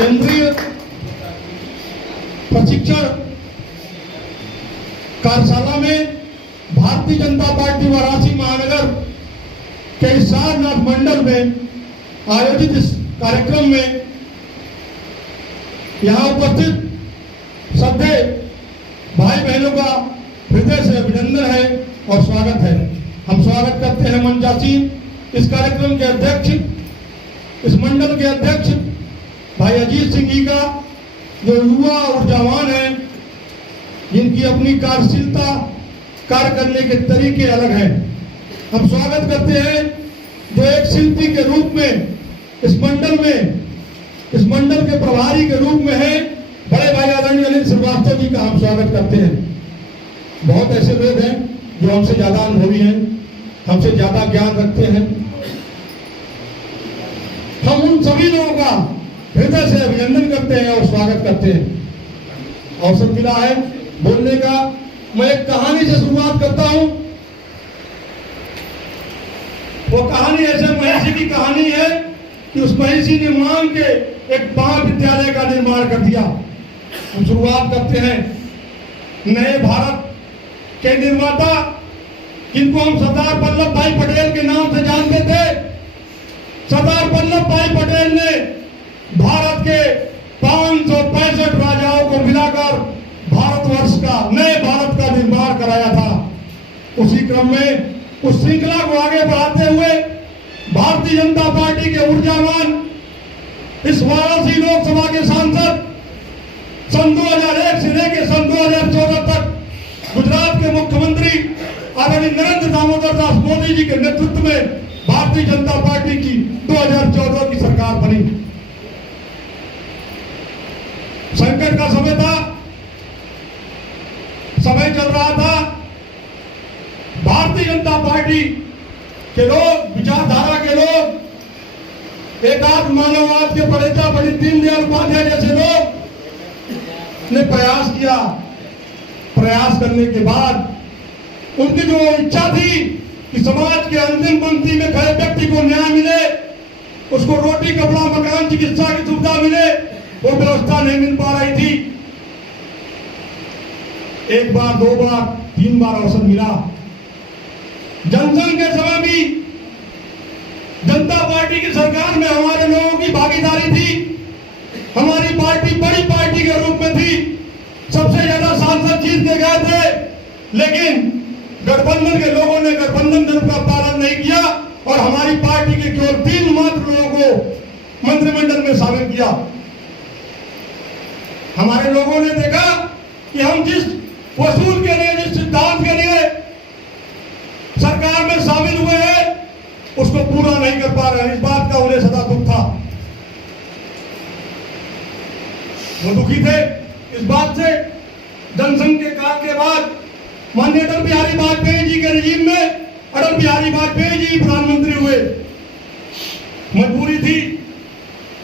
केंद्रीय प्रशिक्षण कार्यशाला में भारतीय जनता पार्टी वाराणसी महानगर के सारनाथ मंडल में आयोजित इस कार्यक्रम में यहाँ उपस्थित सभी भाई बहनों का हृदय से अभिनंदन है और स्वागत है। हम स्वागत करते हैं मंचासीन इस कार्यक्रम के अध्यक्ष, इस मंडल के अध्यक्ष भाई अजीत सिंह जी का, जो युवा ऊर्जावान हैं, जिनकी अपनी कार्यशीलता, कार्य करने के तरीके अलग हैं। हम स्वागत करते हैं जो एक शिल्पी के रूप में इस मंडल के प्रभारी के रूप में है, बड़े भाई आदरणीय अनिल श्रीवास्तव जी का हम स्वागत करते हैं। बहुत ऐसे लोग हैं जो हमसे ज्यादा अनुभवी हैं, हमसे ज्यादा ज्ञान रखते हैं। हम उन सभी लोगों का हृदय से अभिनंदन करते हैं और स्वागत करते हैं। अवसर मिला है बोलने का। मैं एक कहानी से शुरुआत करता हूं। वो कहानी ऐसे महिषी की कहानी है कि उस महिषी ने मांग के एक महाविद्यालय का निर्माण कर दिया। हम शुरुआत करते हैं नए भारत के निर्माता, जिनको हम सरदार वल्लभ भाई पटेल के नाम से जानते थे। सरदार वल्लभ भाई पटेल ने भारत के 565 राजाओं को मिलाकर भारतवर्ष का, नए भारत का निर्माण कराया था। उसी क्रम में उस श्रृंखला को आगे बढ़ाते हुए भारतीय जनता पार्टी के ऊर्जावान इस वाराणसी लोकसभा के सांसद सन 2001 से लेकर सन 2014 तक गुजरात के मुख्यमंत्री आदरणीय नरेंद्र दामोदर दास मोदी जी के नेतृत्व में भारतीय जनता पार्टी की 2014 की सरकार बनी। संकट का समय था, समय चल रहा था। भारतीय जनता पार्टी के लोग, विचारधारा के लोग, एकात्म मानववाद के प्रणेता पंडित दीनदयाल उपाध्याय जैसे लोग ने प्रयास किया। प्रयास करने के बाद उनकी जो इच्छा थी कि समाज के अंतिम पंक्ति में खड़े व्यक्ति को न्याय मिले, उसको रोटी, कपड़ा, मकान, चिकित्सा की सुविधा मिले, वो व्यवस्था नहीं मिल पा रही थी। एक बार, दो बार, तीन बार अवसर मिला। जनसंघ के समय भी जनता पार्टी की सरकार में हमारे लोगों की भागीदारी थी। हमारी पार्टी बड़ी पार्टी के रूप में थी, सबसे ज्यादा सांसद जीत के गए थे, लेकिन गठबंधन के लोगों ने गठबंधन नियम का पालन नहीं किया और हमारी पार्टी के केवल 3 मात्र लोगों को मंत्रिमंडल में शामिल किया। हमारे लोगों ने देखा कि हम जिस वसूल के लिए, जिस सिद्धांत के लिए सरकार में शामिल हुए हैं, उसको पूरा नहीं कर पा रहे हैं। इस बात का उन्हें सदा दुख था। वो दुखी थे इस बात से। जनसंघ के काल के बाद माननीय अटल बिहारी वाजपेयी जी के रिजीम में अटल बिहारी वाजपेयी जी प्रधानमंत्री हुए। मजबूरी थी।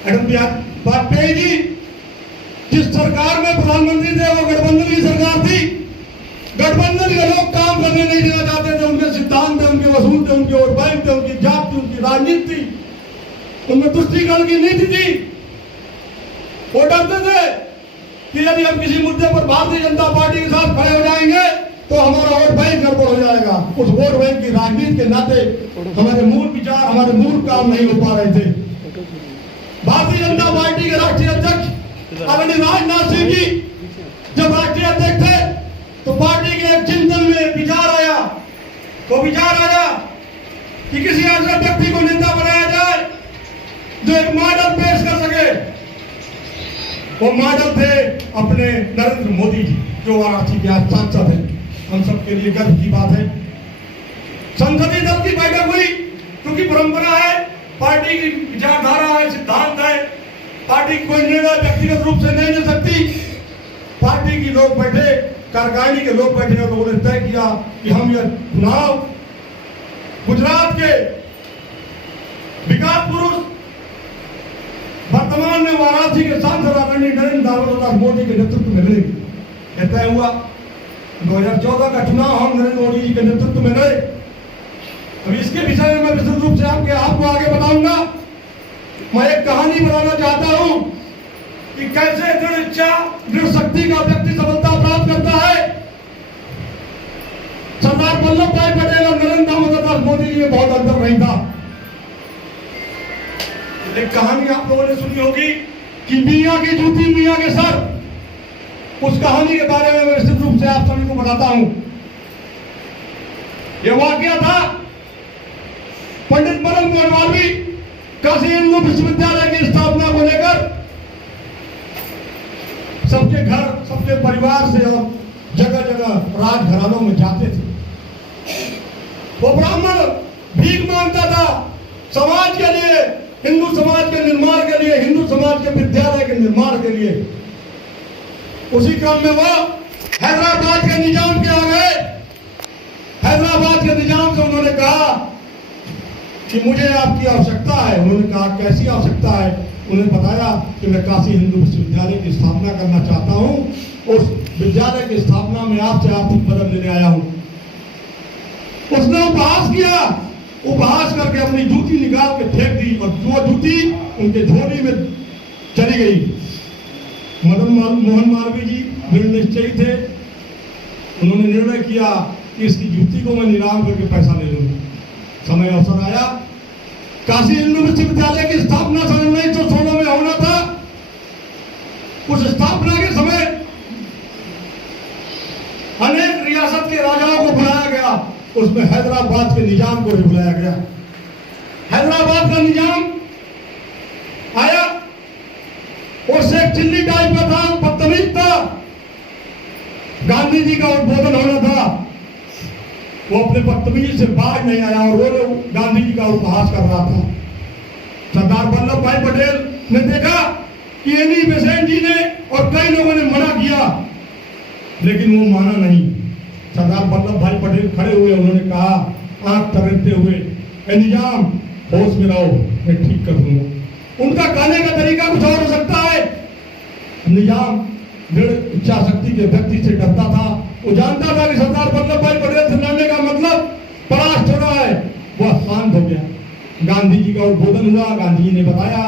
अटल बिहारी वाजपेयी जी जिस सरकार में प्रधानमंत्री थे वो गठबंधन की सरकार थी। गठबंधन के लोग काम करने नहीं देना चाहते थे। उनके सिद्धांत थे, उनके वसूल थे, उनके वोट बैंक थे, उनकी जात थी, उनकी राजनीति थी, उनमें तुष्टीकरण की नीति थी। वो डरते थे कि यदि हम किसी मुद्दे पर भारतीय जनता पार्टी के साथ खड़े हो जाएंगे तो हमारा वोट बैंक गड़बड़ हो जाएगा। उस वोट बैंक की राजनीति के नाते हमारे मूल विचार, हमारे मूल काम नहीं हो पा रहे थे। भारतीय जनता पार्टी के राष्ट्रीय अध्यक्ष आदरणीय राजनाथ सिंह जी जब राष्ट्रीय अध्यक्ष थे तो पार्टी के एक चिंतन में विचार आया। वो विचार आया कि किसी ऐसे व्यक्ति को नेता बनाया जाए जो एक मॉडल पेश कर सके। वो मॉडल थे अपने नरेंद्र मोदी जी, जो वाराणसी के आज सांसद हैं। हम सबके लिए गर्व की बात है। संसदीय दल की बैठक हुई, क्योंकि परंपरा है, पार्टी की विचारधारा है, सिद्धांत है। पार्टी कोई निर्णय व्यक्तिगत रूप से नहीं ले सकती। पार्टी की लोग बैठे, कार्यकारिणी के लोग बैठे और लोगों ने तय किया कि हम यह चुनाव गुजरात के विकास पुरुष, वर्तमान में वाराणसी के सांसद आदरणीय नरेंद्र दामोदर दास मोदी के नेतृत्व में लड़ेंगे। तय हुआ 2014 का चुनाव हम नरेंद्र मोदी जी के नेतृत्व में लड़े। अब इसके विषय में मैं विस्तृत रूप से आपको आगे बताऊंगा। मैं एक कहानी बताना चाहता हूं कि कैसे दृढ़ इच्छा, दृढ़ शक्ति का व्यक्ति सफलता प्राप्त करता है। सरदार वल्लभ भाई पटेल और नरेंद्र दामोदर मोदी जी में बहुत अंतर नहीं था। एक कहानी आप लोगों ने सुनी होगी कि मियां की जूती मियां के सर। उस कहानी के बारे में मैं विस्तृत रूप से आप सभी को बताता हूं। यह वाकया था पंडित मदन मोहन मालवीय काशी हिंदू विश्वविद्यालय की स्थापना को लेकर सबके घर, सबके परिवार से और जगह जगह राजघरानों में जाते थे। वो ब्राह्मण भीख मांगता था समाज के लिए, हिंदू समाज के निर्माण के लिए, हिंदू समाज के विद्यालय के निर्माण के लिए। उसी क्रम में वो हैदराबाद के निजाम के आ गए। हैदराबाद के निजाम से उन्होंने कहा कि मुझे आपकी आवश्यकता है। उन्होंने कहा कैसी आवश्यकता है? उन्हें बताया कि मैं काशी हिंदू विश्वविद्यालय की स्थापना करना चाहता हूं। उस विद्यालय की स्थापना में आपसे आर्थिक मदद लेने आया हूं। उसने उपहास किया, उपहास करके अपनी जूती निकाल के फेंक दी और वो जूती उनके झोली में चली गई। मदन मोहन मालवीय जी दृढ़ निश्चयी थे। उन्होंने निर्णय किया कि इसकी जूती को मैं नीलाम करके पैसा ले लूंगा। समय अवसर आया, काशी हिंदू विश्वविद्यालय की स्थापना सन 1916 में होना था। उस स्थापना के समय अनेक रियासत के राजाओं को बुलाया गया। उसमें हैदराबाद के निजाम को भी बुलाया गया। हैदराबाद का निजाम आया और शेख चिल्ली टाइप का था, बदतमीज था। गांधी जी का उद्बोधन होना था, वो अपने बदतमीजी से बाहर नहीं आया और वो गांधी जी का उपहास कर रहा था। सरदार वल्लभ भाई पटेल ने देखा कि एनी बेसेंट जी ने और कई लोगों ने मना किया, लेकिन वो माना नहीं। सरदार वल्लभ भाई पटेल खड़े हुए, उन्होंने कहा आंख तरीकते हुए, ए निजाम होश में रहो, मैं ठीक कर दूंगा। उनका कहने का तरीका कुछ और हो सकता है। निजाम दृढ़ इच्छा शक्ति के व्यक्ति से डरता था। वो जानता था कि सरदार वल्लभ भाई पटेल से लड़ने का मतलब परास्त हो रहा है। वह शांत हो गया। गांधी जी का उद्बोधन हुआ। गांधी जी ने बताया,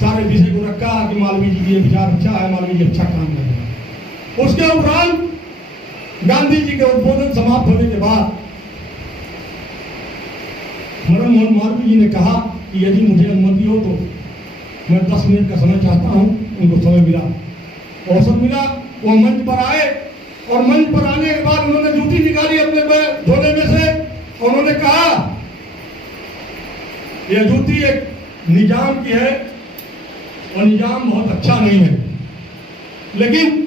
सारे विषय को रखा कि मालवीय जी की विचार अच्छा है, मालवीय जी अच्छा काम कर रहे हैं। उसके उपरांत गांधी जी के उद्बोधन समाप्त होने के बाद मदन मोहन मालवीय जी ने कहा कि यदि मुझे अनुमति हो तो मैं 10 मिनट का समय चाहता हूं। उनको समय मिला, अवसर मिला, वो मंच पर आए और मंच पर आने के बाद उन्होंने जूती निकाली अपने झोले में से। उन्होंने कहा यह जूती एक निजाम की है और निजाम बहुत अच्छा नहीं है, लेकिन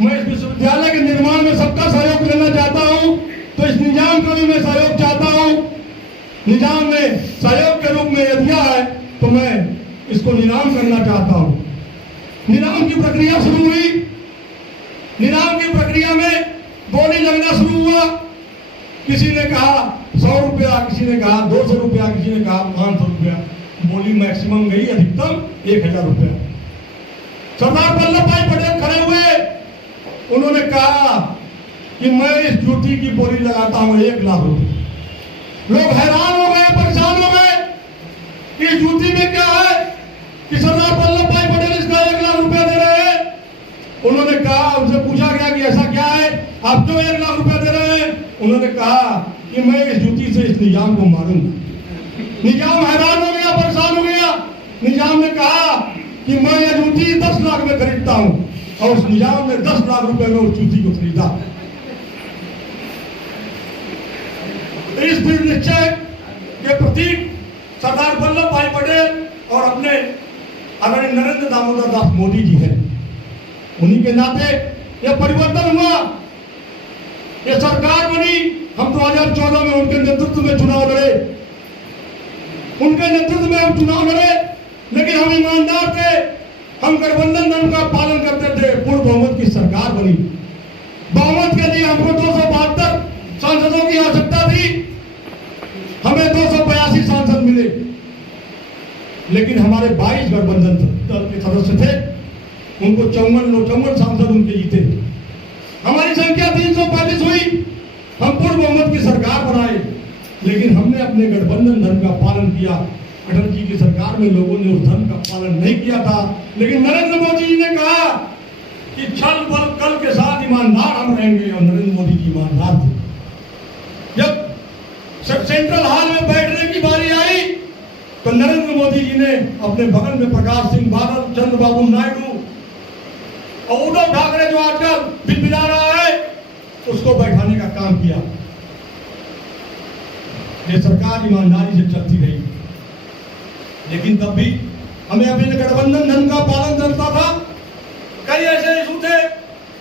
मैं इस विश्वविद्यालय के निर्माण में सबका सहयोग लेना चाहता हूं, तो इस निजाम का भी मैं सहयोग चाहता हूं। निजाम ने सहयोग के रूप में यह दिया है तो मैं इसको नीलाम करना चाहता हूं। नीलाम की प्रक्रिया शुरू हुई। नीलाम की प्रक्रिया में बोली लगना शुरू हुआ। किसी ने कहा 100 रुपया, किसी ने कहा 200 रुपया, किसी ने कहा 500 रुपया। बोली मैक्सिमम गई अधिकतम 1000 रुपया। सरदार वल्लभ भाई पटेल खड़े हुए, उन्होंने कहा कि मैं इस जूती की बोली लगाता हूं 1 लाख रुपए। लोग हैरान हो गए, परेशान हो गए कि इस जूती में क्या है कि सरदार वल्लभ भाई पटेल इसका 1 लाख रुपया दे रहे हैं। उन्होंने कहा, उनसे पूछा गया कि ऐसा क्या है, आप क्यों 1 लाख रुपया दे रहे हैं? उन्होंने कहा कि मैं इस जूती से इस निजाम को मारूंगा। निजाम हैरान हो गया, परेशान हो गया। निजाम ने कहा कि मैं यह जूती 10 लाख में खरीदता हूं और उस निजाम ने 10 लाख रुपए में उस जूती को खरीदा। इस दृढ़ निश्चय के प्रतीक सरदार वल्लभ भाई पटेल और अपने आदरणीय नरेंद्र दामोदर दास मोदी जी हैं। उन्हीं के नाते यह परिवर्तन हुआ, यह सरकार बनी। हम 2014 में उनके नेतृत्व में चुनाव लड़े, उनके नेतृत्व में हम चुनाव लड़े, लेकिन हम ईमानदार थे। हम गठबंधन धर्म का पालन करते थे। पूर्ण बहुमत की सरकार बनी। बहुमत के लिए हमको 272 सांसदों की आवश्यकता थी, हमें 282 सांसद मिले, लेकिन हमारे 22 गठबंधन दल के सदस्य थे, उनको 54 सांसद उनके जीते। हमारी संख्या 335 हुई, हम पूर्ण बहुमत की सरकार बनाए, लेकिन हमने अपने गठबंधन धर्म का पालन किया। अटल जी की सरकार में लोगों ने उस धर्म का पालन नहीं किया था, लेकिन नरेंद्र मोदी जी ने कहा कि छल बल कल के साथ ईमानदार हम रहेंगे, और नरेंद्र मोदी जी ईमानदार थे। जब सेंट्रल हॉल में बैठने की बारी आई तो नरेंद्र मोदी जी ने अपने बगल में प्रकाश सिंह बादल, चंद्रबाबू नायडू और उद्धव ठाकरे जो आजकल बिलबिला रहा है, उसको बैठाने का काम किया। ये सरकार ईमानदारी से चलती रही, लेकिन तब भी हमें अपने गठबंधन धर्म का पालन करता था। कई ऐसे इशू थे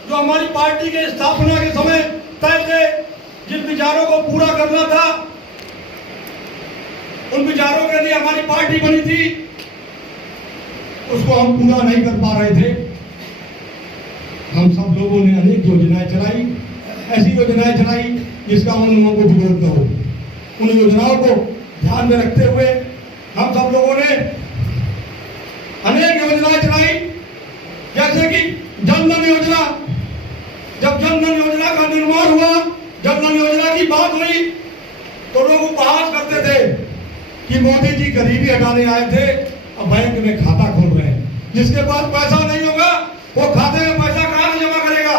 जो हमारी पार्टी के स्थापना के समय तय थे, जिन विचारों को पूरा करना था, उन विचारों के लिए हमारी पार्टी बनी थी, उसको हम पूरा नहीं कर पा रहे थे। हम सब लोगों ने अनेक योजनाएं चलाई, ऐसी योजनाएं चलाई जिसका उन लोगों को विरोध न हो। उन योजनाओं को ध्यान में रखते हुए हम सब लोगों ने अनेक योजनाएं चलाई, जैसे कि जनधन योजना। जब जनधन योजना का निर्माण हुआ, जनधन योजना की बात हुई, तो लोग उपहास करते थे कि मोदी जी गरीबी हटाने आए थे और बैंक में खाता खोल रहे हैं, जिसके पास पैसा नहीं होगा वो खाते में पैसा कहां से जमा करेगा।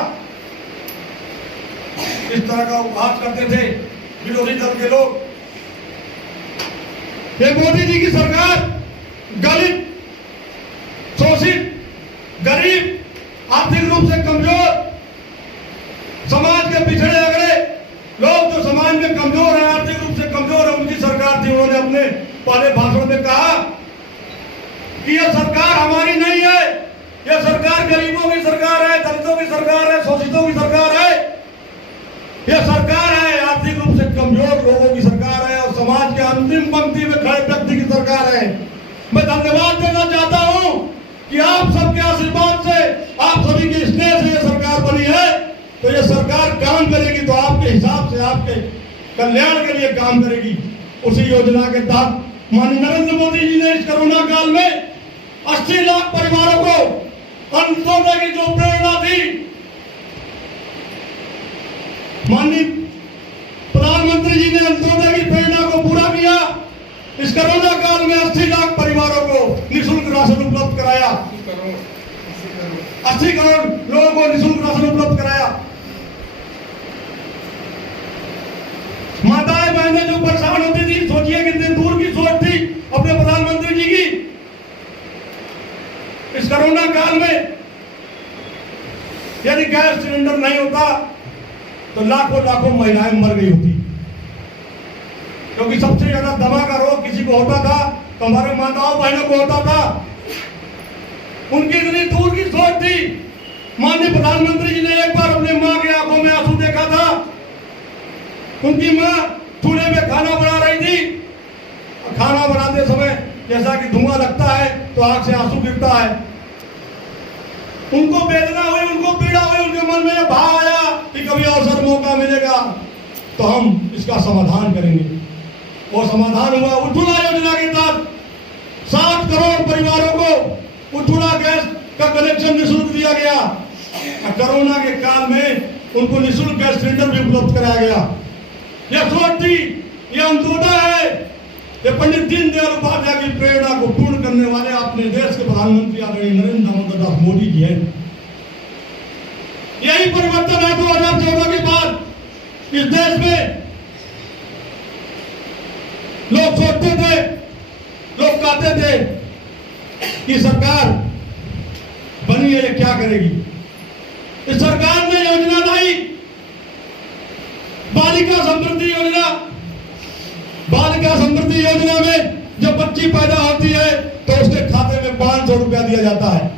इस तरह का उपहास करते थे विरोधी दल के लोग। ये मोदी जी की सरकार दलित, शोषित, गरीब, आर्थिक रूप से कमजोर, समाज के पिछड़े अगड़े लोग जो समाज में कमजोर है, आर्थिक रूप से कमजोर है, उनकी सरकार थी। उन्होंने अपने पहले भाषण में कहा कि यह सरकार हमारी नहीं है, यह सरकार गरीबों की सरकार है, दलितों की सरकार है, शोषितों की सरकार है। यह सरकार है आर्थिक रूप से कमजोर लोगों की सरकार है, और समाज के अंतिम पंक्ति में खड़े व्यक्ति की सरकार है। मैं धन्यवाद देना चाहता हूं कि आप सबके आशीर्वाद से, आप सभी के स्नेह से यह सरकार बनी है। तो यह सरकार काम करेगी तो आपके हिसाब से, आपके कल्याण के लिए काम करेगी। उसी योजना के तहत माननीय नरेंद्र मोदी जी ने इस कोरोना काल में 80 लाख परिवारों को अंत्योदय की जो प्रेरणा दी, माननीय प्रधानमंत्री जी ने अंत्योदय की प्रेरणा को पूरा किया। इस कोरोना काल में 80 लाख परिवारों को निःशुल्क राशन उपलब्ध कराया, 80 करोड़ लोगों को निःशुल्क राशन उपलब्ध कराया। माताएं बहनें जो परेशान होती थी, सोचिए कितने दूर की सोच थी अपने प्रधानमंत्री जी की। इस कोरोना काल में यदि गैस सिलेंडर नहीं होता तो लाखों लाखों महिलाएं मर गई होती, क्योंकि सबसे ज्यादा दमा का रोग किसी को होता था तो हमारे माताओं बहनों को होता था। उनकी इतनी दूर की सोच थी। माननीय प्रधानमंत्री जी ने एक बार अपने मां की आंखों में आंसू देखा था। उनकी मां चूल्हे में खाना बना रही थी, और खाना बनाते समय जैसा कि धुआं लगता है तो आंख से आंसू गिरता है। उनको वेदना हुई, उनको पीड़ा हुई, उनके मन में यह भाव आया कि कभी अवसर मौका मिलेगा तो हम इसका समाधान करेंगे। वो समाधान हुआ उज्ज्वला योजना के तहत 7 करोड़ परिवारों को उज्ज्वला गैस का कनेक्शन निःशुल्क दिया गया। कोरोना के काल में उनको निःशुल्क गैस सिलेंडर भी उपलब्ध कराया गया। यह सोच थी, यह अंत्योदय है, यह पंडित दीनदयाल उपाध्याय की प्रेरणा को पूर्ण करने वाले अपने देश के प्रधानमंत्री आदरणीय नरेंद्र दामोदर मोदी जी हैं। यही परिवर्तन है 2014 के बाद इस देश में। लोग सोचते थे, लोग कहते थे कि सरकार बनी है, ये क्या करेगी। इस सरकार ने योजना लाई, बालिका समृद्धि योजना। बालिका समृद्धि योजना में जब बच्ची पैदा होती है तो उसके खाते में 500 रुपया दिया जाता है।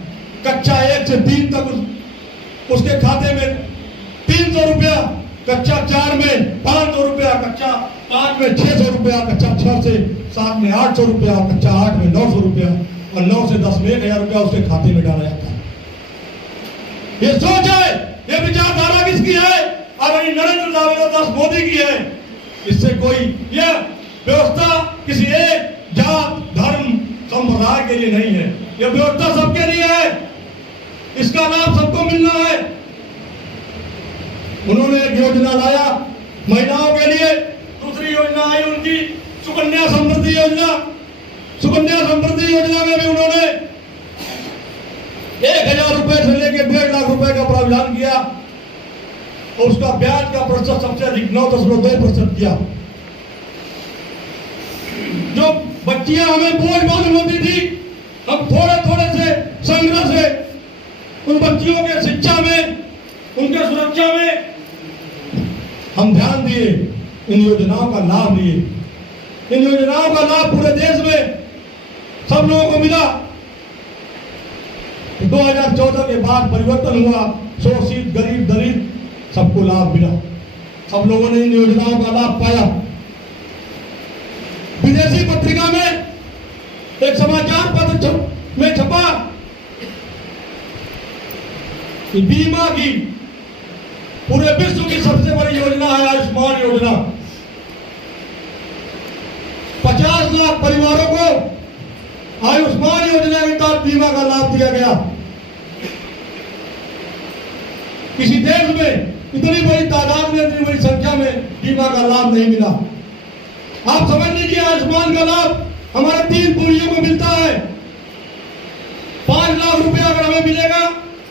कक्षा 1 से 3 तक उसके खाते में 300 रुपया, कक्षा 4 में 500 रुपया, कक्षा 5 में 600 रुपया, कक्षा 6 से 7 में 800 रुपया, कक्षा 8 में 900 रुपया, और 9 से 10 में 1000 रुपया उसके खाते में डाला जाता है। ये सोच है, ये विचारधारा किसकी है? आदरणीय नरेंद्र दामोदर मोदी की है। इससे कोई यह व्यवस्था किसी एक जात, धर्म, संप्रदाय के लिए नहीं है। यह व्यवस्था सबके लिए है, इसका लाभ सबको मिलना है। उन्होंने एक योजना लाया महिलाओं के लिए, दूसरी योजना आई उनकी सुकन्या समृद्धि योजना। सुकन्या समृद्धि योजना में भी उन्होंने 1,000 रुपए से लेकर 1.5 लाख रुपए का प्रावधान किया और उसका ब्याज का प्रतिशत सबसे अधिक 9.2% किया। जो बच्चियां हमें बोझ मालूम होती थी, हम थोड़े थोड़े से संग्रह से उन बच्चियों के शिक्षा में, उनके सुरक्षा में हम ध्यान दिए, इन योजनाओं का लाभ लिए। इन योजनाओं का लाभ पूरे देश में सब लोगों को मिला। 2014 के बाद परिवर्तन हुआ, शोषित, गरीब, दलित सबको लाभ मिला। सब लोगों ने इन योजनाओं का लाभ पाया। विदेशी पत्रिका में एक समाचार पत्र में छपा कि बीमा की पूरे विश्व की सबसे बड़ी योजना है आयुष्मान योजना। 50 लाख परिवारों को आयुष्मान योजना के तहत बीमा का लाभ दिया गया। किसी देश में इतनी बड़ी तादाद में, इतनी बड़ी संख्या में बीमा का लाभ नहीं मिला। आप समझ लीजिए, आयुष्मान का लाभ हमारे 3 पीढ़ियों को मिलता है। 5 लाख रुपया अगर हमें मिलेगा,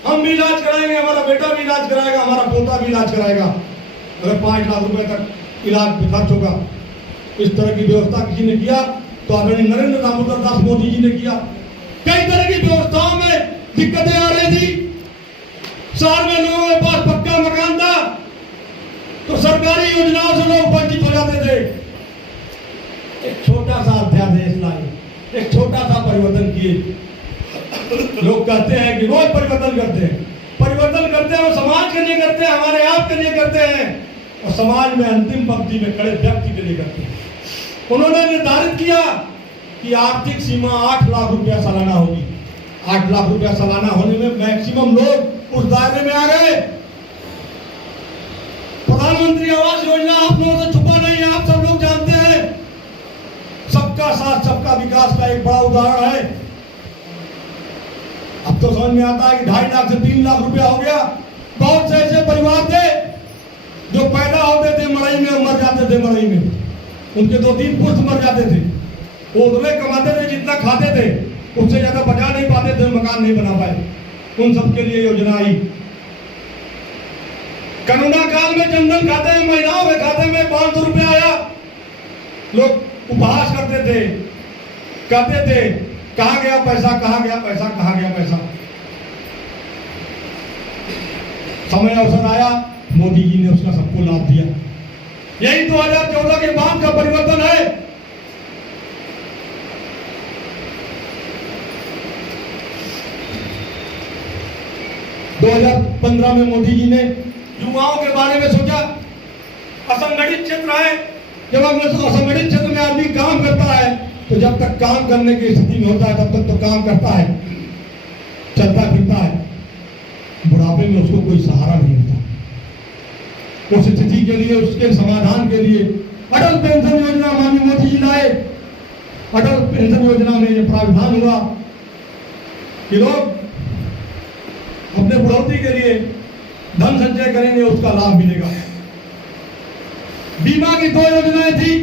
हम भी इलाज कराएंगे, हमारा बेटा भी इलाज कराएगा, हमारा पोता भी इलाज कराएगा। अगर 5 लाख रुपए तक इलाज पे खर्च होगा, इस तरह की व्यवस्था किसी ने किया तो आदरणीय नरेंद्र दामोदर दास मोदी जी ने किया। कई तरह की व्यवस्थाओं में दिक्कतें आ रही थी। शहर में लोगों के पास पक्का मकान था तो सरकारी योजनाओं से लोग वंचित हो जाते थे। एक छोटा सा अध्यादेश लाए, एक छोटा सा परिवर्तन किए। लोग कहते हैं कि रोज परिवर्तन करते हैं, परिवर्तन करते हैं, वो समाज के लिए करते हैं, हमारे आप के लिए करते हैं और समाज में अंतिम पंक्ति में खड़े व्यक्ति के लिए करते हैं। उन्होंने निर्धारित किया कि आर्थिक सीमा 8 लाख रुपया सालाना होगी। 8 लाख रुपया सालाना होने में मैक्सिमम लोग उस दायरे में आ गए। प्रधानमंत्री आवास योजना आप लोगों से छुपा नहीं है, आप सब लोग जानते हैं। सबका साथ सबका विकास का एक बड़ा उदाहरण है। अब तो समझ में आता है कि 2.5 लाख से 3 लाख रुपया हो गया। बहुत से ऐसे परिवार थे जो पैदा होते थे मड़ई में और मर जाते थे मड़ई में। उनके 2-3 पुरुष मर जाते थे। वो उतने कमाते थे जितना खाते थे, उससे ज्यादा बचा नहीं पाते थे, मकान नहीं बना पाए। उन सबके लिए योजना आई। कोरोना काल में जनधन खाते में, महिलाओं के खाते में 500 रुपया आया। लोग उपहास करते थे, कहते थे कहां गया पैसा, कहां गया पैसा, कहां गया पैसा। समय अवसर आया, मोदी जी ने उसका सबको लाभ दिया। यही 2014 के बाद का परिवर्तन है। दो 2015 में मोदी जी ने युवाओं के बारे में सोचा। असंगठित क्षेत्र है, जब असंगठित क्षेत्र में आदमी काम करता है तो जब तक काम करने की स्थिति में होता है तब तक तो काम करता है, चलता फिरता है। बुढ़ापे में उसको कोई सहारा नहीं होता। उस स्थिति के लिए, उसके समाधान के लिए अटल पेंशन योजना माननीय मोदी जी लाए। अटल पेंशन योजना में यह प्रावधान हुआ कि लोग अपने बढ़ोतरी के लिए धन संचय करेंगे, उसका लाभ मिलेगा। बीमा की 2 योजनाएं थी।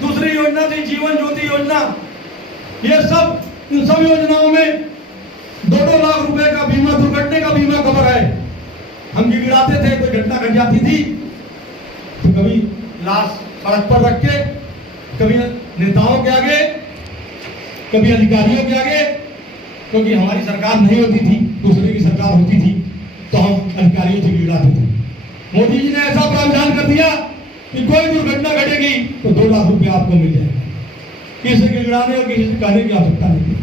दूसरी योजना थी जीवन ज्योति योजना। ये सब, इन सब योजनाओं में 2-2 लाख रुपए का बीमा, दुर्घटना का बीमा कवर है। हम गिड़ाते थे, कोई घटना घट जाती थी तो कभी लाश सड़क पर रख के, कभी नेताओं के आगे, कभी अधिकारियों के आगे, क्योंकि हमारी सरकार नहीं होती थी, दूसरे की सरकार होती थी, तो हम अधिकारियों से गिड़ाते थे। मोदी जी ने ऐसा प्रावधान कर दिया कि कोई दुर्घटना घटेगी तो 2 लाख रुपया आपको मिल जाएगा। किसी के गिड़ाने और किसी से कहने की आवश्यकता नहीं।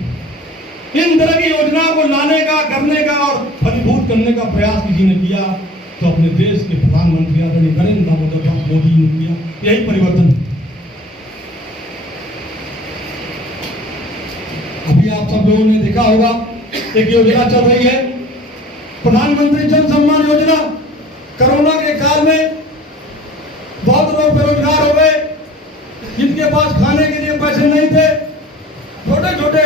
इन तरह की योजना को लाने का, करने का और फलीभूत करने का प्रयास किसी ने किया तो अपने देश के प्रधानमंत्री आदरणीय नरेंद्र दामोदर दास मोदी जी ने किया। यही परिवर्तन। अभी आप सब लोगों ने देखा होगा, एक योजना चल रही है, प्रधानमंत्री जन सम्मान योजना। कोरोना के काल में बहुत लोग बेरोजगार हो गए, जिनके पास खाने के लिए पैसे नहीं थे। छोटे छोटे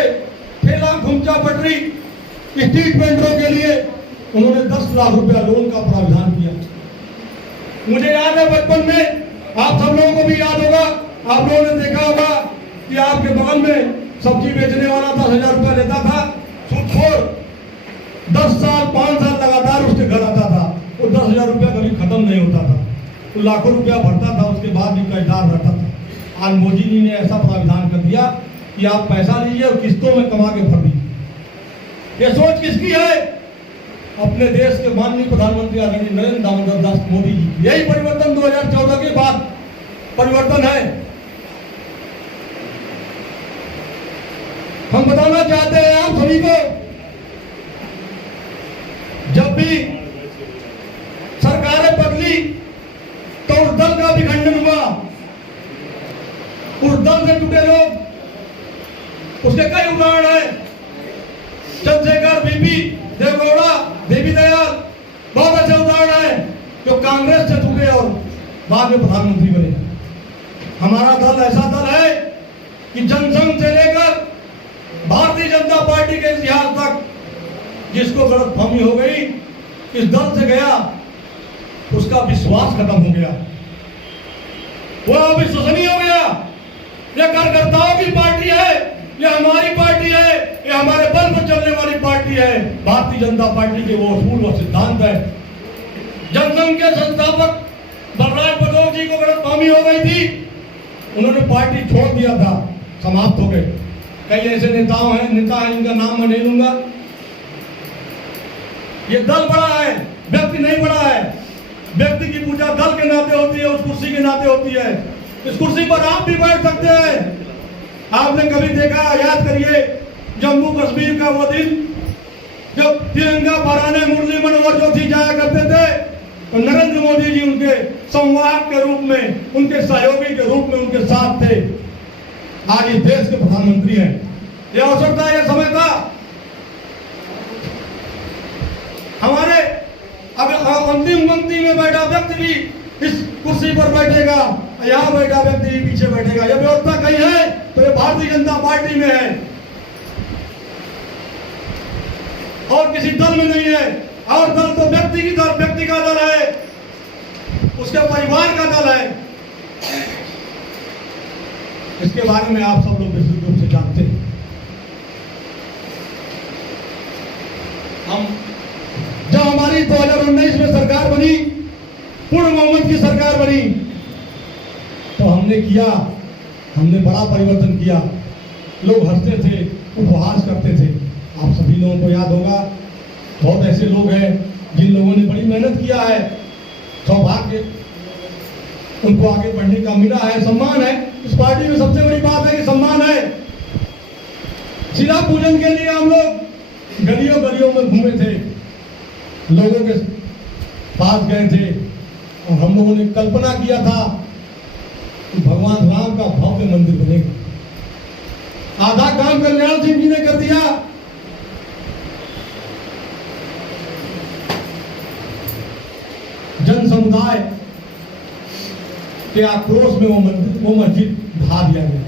ठेला, घुमचा, पटरी, स्ट्रीट वेंडरों के लिए उन्होंने 10 लाख रुपया लोन का प्रावधान किया। मुझे याद है बचपन में, आप सब लोगों को भी याद होगा, आप लोगों ने देखा होगा कि आपके बगल में सब्जी बेचने वाला 10,000 रुपया लेता था, सूदखोर 10 साल 5 साल लगातार उसके घर आता था, वो 10,000 रुपया कभी खत्म नहीं होता था, तो लाखों रुपया भरता था, उसके बाद भी कर्जदार रहता था। आज मोदी जी ने ऐसा प्रावधान कर दिया कि आप पैसा लीजिए और किस्तों में कमा के भर दीजिए। ये सोच किसकी है? अपने देश के माननीय प्रधानमंत्री आदरणीय नरेंद्र दामोदर दास मोदी जी। यही परिवर्तन 2014 के बाद परिवर्तन है। हम बताना चाहते हैं आप सभी को, जब भी सरकारें बदली तो उस दल का भी खंडन हुआ, उस दल से जुटे लोग, उसके कई उदाहरण हैं। चंद्रशेखर, बीपी देवगौड़ा, देवी दयाल, बहुत अच्छे उदाहरण है जो कांग्रेस से जुटे और बाद में प्रधानमंत्री बने। हमारा दल ऐसा दल है कि जनसंघ से लेकर भारतीय जनता पार्टी के इतिहास तक जिसको गलतफहमी हो गई इस दल से गया, उसका विश्वास खत्म हो गया, वो अविश्वसनीय हो गया। ये कार्यकर्ताओं की पार्टी है, ये हमारी पार्टी है, ये हमारे बल पर चलने वाली पार्टी है। भारतीय जनता पार्टी के वो असूल व सिद्धांत है। जनसंघ के संस्थापक बलराज बघेल जी को गलतफहमी हो गई थी, उन्होंने पार्टी छोड़ दिया था, समाप्त हो गए। कई ऐसे नेता हैं जिनका नाम मैं नहीं लूंगा। ये दल बड़ा है, व्यक्ति नहीं बड़ा है। व्यक्ति की पूजा दल के नाते होती है, उस कुर्सी के नाते होती है। इस कुर्सी पर आप भी बैठ सकते हैं। आपने कभी देखा, याद करिए, जम्मू कश्मीर का वो दिन जब तिरंगा फहराने मुरली मनोहर जोशी जाया करते थे, तो नरेंद्र मोदी जी उनके संवाहक के रूप में, उनके सहयोगी के रूप में उनके साथ थे। आज इस देश के प्रधानमंत्री हैं। यह अवसर था, यह समय था। हमारे अब अंतिम पंक्ति में बैठा व्यक्ति भी इस कुर्सी पर बैठेगा, यहाँ बैठा व्यक्ति भी पीछे बैठेगा। यह व्यवस्था कहीं है तो ये भारतीय जनता पार्टी में है और किसी दल में नहीं है। और दल तो व्यक्ति का दल है, उसके परिवार का दल है। इसके बारे में आप सब लोग विस्तृत रूप से जानते हैं। हम जब हमारी 2019 में सरकार बनी, पूर्ण बहुमत की सरकार बनी, तो हमने बड़ा परिवर्तन किया। लोग हंसते थे, उपहास करते थे। आप सभी लोगों को याद होगा, बहुत ऐसे लोग हैं जिन लोगों ने बड़ी मेहनत किया है, सौभाग्य उनको आगे बढ़ने का मिला है, सम्मान है। इस पार्टी में सबसे बड़ी बात है कि सम्मान है। शिला पूजन के लिए हम लोग गलियों गलियों में घूमे थे, लोगों के पास गए थे और हम लोगों ने कल्पना किया था कि भगवान राम का भव्य मंदिर बनेगा। आधा काम कल्याण सिंह जी ने कर दिया। जन समुदाय के आक्रोश में वो मस्जिद ढा दिया गया।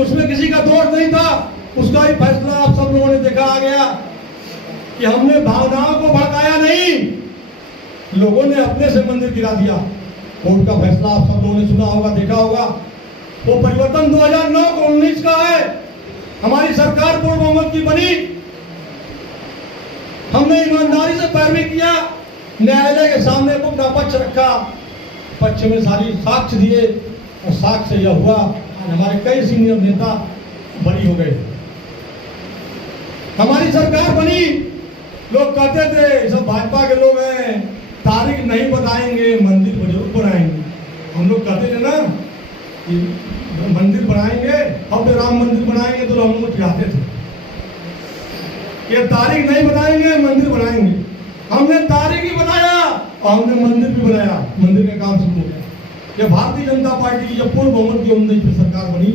उसमें किसी का दोष नहीं था। उसका ही फैसला आप सब लोगों ने देखा आ गया कि हमने भावनाओं को भड़काया नहीं, लोगों ने अपने से मंदिर गिरा दिया। कोर्ट का फैसला आप सब लोगों ने सुना होगा, देखा होगा। वो परिवर्तन 2009 को 19 का है। हमारी सरकार पूर्ण बहुमत की बनी, हमने ईमानदारी से पैरवी किया, न्यायालय के सामने अपना पक्ष रखा, पक्ष में सारी साक्ष्य दिए और साक्ष्य यह हुआ हमारे कई सीनियर नेता बरी हो गए। हमारी सरकार बनी, लोग कहते थे सब भाजपा के लोग हैं, तारीख नहीं बताएंगे, मंदिर जरूर बनाएंगे। हम लोग कहते थे ना कि मंदिर बनाएंगे, भव्य राम मंदिर बनाएंगे, तो हम लोग चाहते थे कि तारीख नहीं बताएंगे, मंदिर बनाएंगे। हमने तारीख ही बताया और हमने मंदिर भी बनाया, मंदिर का काम शुरू हो गया। ये भारतीय जनता पार्टी की जब पूर्ण बहुमत की 19 में सरकार बनी,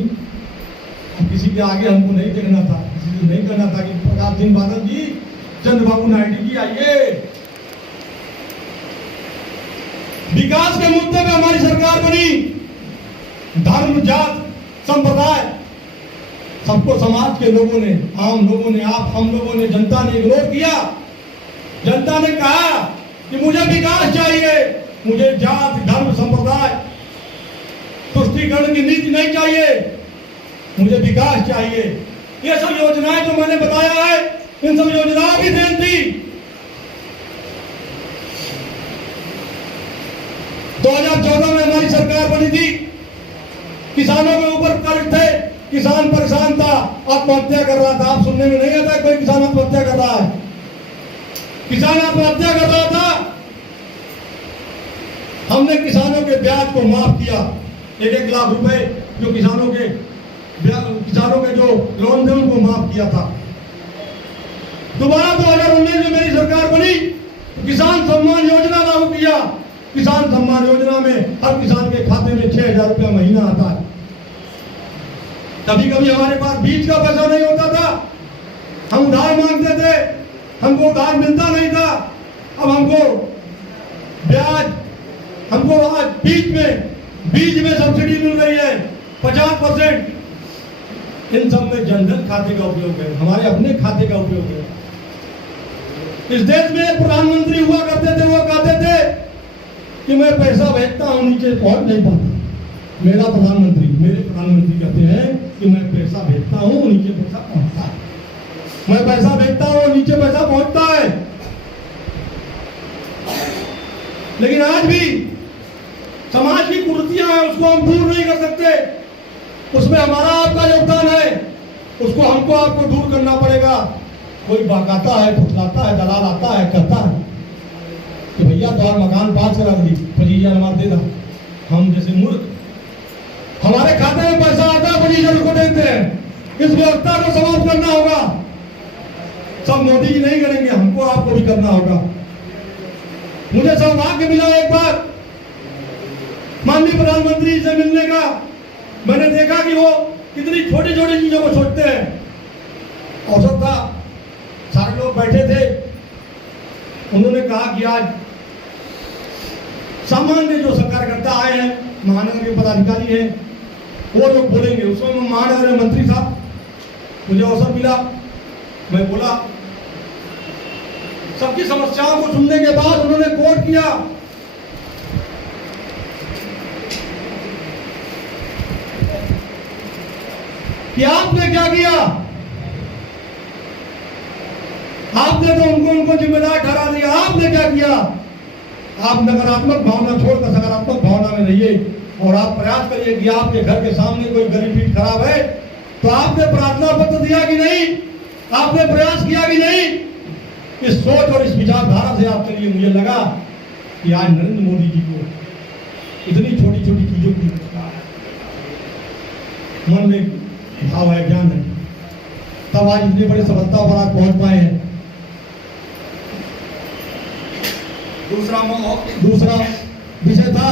किसी के आगे हमको नहीं देखना था, किसी से नहीं कहना था कि प्रकाश सिंह बादल जी, चंद्रबाबू नायडू जी आइए। विकास के मुद्दे पे हमारी सरकार बनी। धर्म, जात, संप्रदाय, सबको समाज के लोगों ने, आम लोगों ने, हम लोगों ने, जनता ने इग्नोर किया। जनता ने कहा कि मुझे विकास चाहिए, मुझे जात, धर्म, संप्रदाय, तुष्टि तुष्टीकरण की नीति नहीं चाहिए, मुझे विकास चाहिए। ये सब योजनाएं जो मैंने बताया है, इन सब योजनाओं की देन थी। 2014 में हमारी सरकार बनी थी, किसानों के ऊपर कर्ज थे, किसान परेशान था, आत्महत्या कर रहा था। आप सुनने में नहीं आता कोई किसान आत्महत्या कर रहा है? किसान आत्महत्या कर रहा था। हमने किसानों के ब्याज को माफ किया, 1-1 लाख रुपए जो किसानों के जो लोन थे उनको माफ किया था। दोबारा 2019 में मेरी सरकार बनी तो किसान सम्मान योजना लागू किया। किसान सम्मान योजना में हर किसान के खाते में 6,000 रुपया महीना आता है। कभी कभी हमारे पास बीज का पैसा नहीं होता था, हम उधार मांगते थे, हमको उधार मिलता नहीं था। अब हमको ब्याज, हमको आज बीज में सब्सिडी मिल रही है 50%। इन सब में जनधन खाते का उपयोग है, हमारे अपने खाते का उपयोग है। इस देश में प्रधानमंत्री हुआ करते थे, वो कहते थे कि मैं पैसा भेजता हूं, नीचे पहुंच नहीं पाता। मेरे प्रधानमंत्री कहते हैं कि मैं पैसा भेजता हूं, नीचे पैसा पहुंचता है। मैं पैसा भेजता हूं, नीचे पैसा पहुंचता है। लेकिन आज भी समाज की कुरीतियां हैं, उसको हम दूर नहीं कर सकते। उसमें हमारा आपका योगदान है, उसको हमको आपको दूर करना पड़ेगा। कोई बहकाता है, फुसलाता है, दलाल आता है, कहता है कि भैया तो और मकान पास करा दी, 25,000 हमारा दे दा। हम जैसे मूर्ख, हमारे खाते में पैसा आता है, 25,000 को देते हैं। इस व्यवस्था को समाप्त करना होगा। सब मोदी जी नहीं करेंगे, हमको आपको भी करना होगा। मुझे सौभाग्य मिला एक बार माननीय प्रधानमंत्री से मिलने का। मैंने देखा कि वो कितनी छोटी छोटी चीजों को सोचते हैं। अवसर था, सारे लोग बैठे थे, उन्होंने कहा कि आज सामान्य जो कार्यकर्ता आए हैं, महानगर के पदाधिकारी हैं, वो लोग बोलेंगे। उसमें महानगर में मंत्री साहब, मुझे अवसर मिला, मैं बोला। सबकी समस्याओं को सुनने के बाद उन्होंने कोट किया कि आपने क्या किया। आपने तो उनको जिम्मेदार ठहरा दिया। आपने क्या किया? आप नकारात्मक भावना छोड़कर सकारात्मक भावना में रहिए और आप प्रयास करिए कि आपके घर के सामने कोई गली पीट खराब है तो आपने प्रार्थना पत्र दिया कि नहीं, आपने प्रयास किया कि नहीं। इस सोच और इस विचारधारा से आप चलिए। मुझे लगा कि आज नरेंद्र मोदी जी को इतनी छोटी छोटी चीजों की मन में भाव है, ज्ञान है, तब आज इतनी बड़ी सफलता पर आप पहुंच पाए हैं। दूसरा विषय था